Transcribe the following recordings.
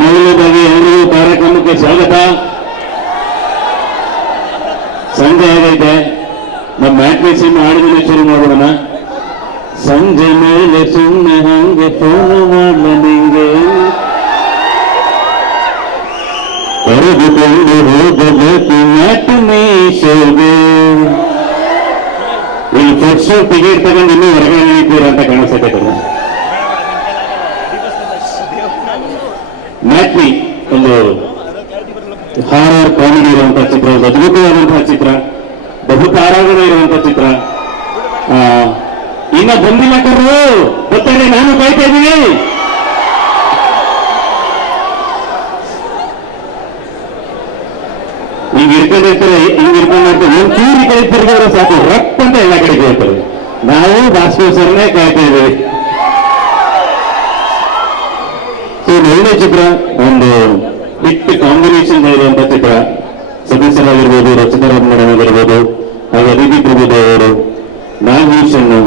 ಮೊದಲನೇದಾಗಿ ಎಲ್ಲರಿಗೂ ಕಾರ್ಯಕ್ರಮಕ್ಕೆ ಸ್ವಾಗತ. ಸಂಜೆ ಆಗೈತೆ, ನಮ್ಮ ಮ್ಯಾಟ್ನಿ ಸಿನಿಮಾ ಹಾಡಿದ್ರೆ ಶುರು ಮಾಡೋಣ. ಸಂಜೆ ಮೇಲೆ ಸುಮ್ಮನೆ ಹಂಗೆ ಫೋನ್ ಮಾಡಲ ನಿಂಗೆ, ಕರೆದುಕೊಂಡು ಹೋಗಬೇಕು ಮ್ಯಾಟ್ನಿ ಶೋಗೆ. ಇಲ್ಲಿ ಫಸ್ಟ್ ಶೋ ಟಿಕೆಟ್ ತಗೊಂಡು ಇನ್ನೂ ಹೊರಗಡೆ ನಿಂತೀರ ಅಂತ ಕಾಣಿಸ್ತೈತೆ. ಮ್ಯಾಟ್ನಿ ಒಂದು ಹಾರರ್ ಕಾಮಿಡಿ ಇರುವಂತಹ ಚಿತ್ರ, ಒಂದು ಅದ್ಭುತವಾದಂತಹ ಚಿತ್ರ, ಬಹು ತಾರಾಗಣ ಇರುವಂತಹ ಚಿತ್ರ. ಇನ್ನ ಬಂದಿಲ್ಲ ಕರ್ರು, ಗೊತ್ತಾನೆ, ನಾನು ಕಾಯ್ತಾ ಇದ್ದೀನಿ. ಈಗ ಇರ್ಕೊಂಡಿರ್ತಾರೆ, ಹಿಂಗ್ ಇರ್ಕೊಂಡಿರ್ತಾರೆ, ಒಂದ್ ಚೂರಿ ಕೈ ತಿರ್ಗಾದ್ರೆ ಸಾಕು, ರಕ್ ಅಂತ ಎಲ್ಲ ಕಡೆಗೆ ಹೋಗ್ತಾರೆ. ನಾವು ಭಾಸ್ಕರ್ನೇ ಕಾಯ್ತಾ ಇದ್ದೀವಿ. ಒಳ್ಳೆ ಚಿತ್ರ, ಒಂದು ಹಿಟ್ ಕಾಂಬಿನೇಷನ್ ಇರುವಂತಹ ಚಿತ್ರ. ಸದಸ್ಯರಾಗಿರ್ಬೋದು, ರಚಿತಾರಾಮ್ ಮೇಡಮ್ ಆಗಿರ್ಬೋದು, ಹಾಗೆ ಅದಿತಿ ಪ್ರಭುದೇವ್ ಅವರು, ನಾಗೇಶನ್ನು,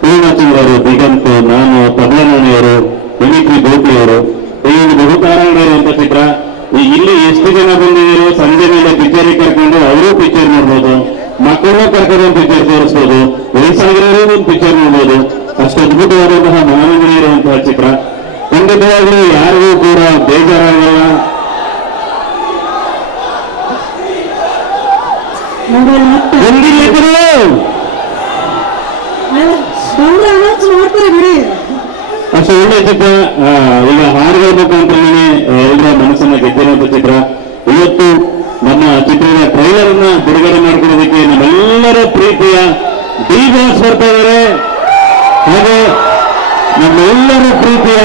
ಪೂರ್ಣಚಂದ್ರ ಅವರು, ದಿಗಂತ್, ನಾನು, ತಬಲನಾಣಿಯವರು, ಮಿಮಿಕ್ರಿ ಗೋಪಿ ಅವರು, ಈ ಒಂದು ಬಹುತಾರಾಗಣ ಇರುವಂತಹ ಚಿತ್ರ. ಈಗ ಇಲ್ಲಿ ಎಷ್ಟು ಜನ ಬಂದಿದ್ದೀರೋ, ಸಂಜೆ ಮೇಲೆ ಪಿಕ್ಚರಿಗೆ ಕರ್ಕೊಂಡು ಅವರು ಪಿಕ್ಚರ್ ನೋಡ್ಬೋದು, ಮಕ್ಕಳನ್ನೂ ಕರ್ಕೊಂಡು ಒಂದು ಪಿಕ್ಚರ್ ತೋರಿಸ್ಬೋದು, ವಯಸ್ಸಾಗಿರೋರು ಒಂದು ಪಿಕ್ಚರ್ ನೋಡ್ಬೋದು. ಅಷ್ಟು ಅದ್ಭುತವಾದಂತಹ ಮನೋರಂಜನೆ ಇರುವಂತಹ ಚಿತ್ರ. ಖಂಡಿತವಾಗ್ಲೂ ಯಾರಿಗೂ ಕೂಡ ಬೇಜಾರಾಗಲ್ಲ. ಅಷ್ಟು ಒಳ್ಳೆ ಚಿತ್ರ. ಈಗ ಹಾಡುಗಳ್ಬೇಕು ಅಂತಲೇ ಎಲ್ಲರ ಮನಸ್ಸನ್ನ ಗೆದ್ದಿರುವಂತ ಚಿತ್ರ. ಇವತ್ತು ನಮ್ಮ ಚಿತ್ರದ ಟ್ರೈಲರ್ ಅನ್ನ ಬಿಡುಗಡೆ ಮಾಡ್ಕೊಳ್ಳೋದಕ್ಕೆ ನಮ್ಮೆಲ್ಲರ ಪ್ರೀತಿಯ ಡಿ ಬಾಸ್ ಬರ್ತಾ ಇದ್ದಾರೆ. ಹಾಗೆ ನಮ್ಮೆಲ್ಲರ ಪ್ರೀತಿಯ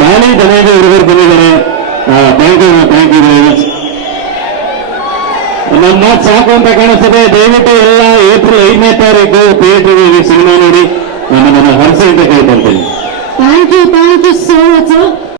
ದಾಳಿ ಧನೇಜ ಹುಡುಗರು ಬಂದಿದ್ದಾರೆ. Thank you very much. ನಮ್ಮ ಮಾತು ಸಾಕು ಅಂತ ಕಾಣಿಸ್ತದೆ. ದಯವಿಟ್ಟು ಎಲ್ಲ ಏಪ್ರಿಲ್ 5ನೇ ತಾರೀಕು ಥಿಯೇಟರ್ಗೆ ಸಿನಿಮಾ ನೋಡಿ ನಮ್ಮನ್ನು ಹರಸಿ ಅಂತ ಕೇಳ್ಕೊಳ್ತೇನೆ.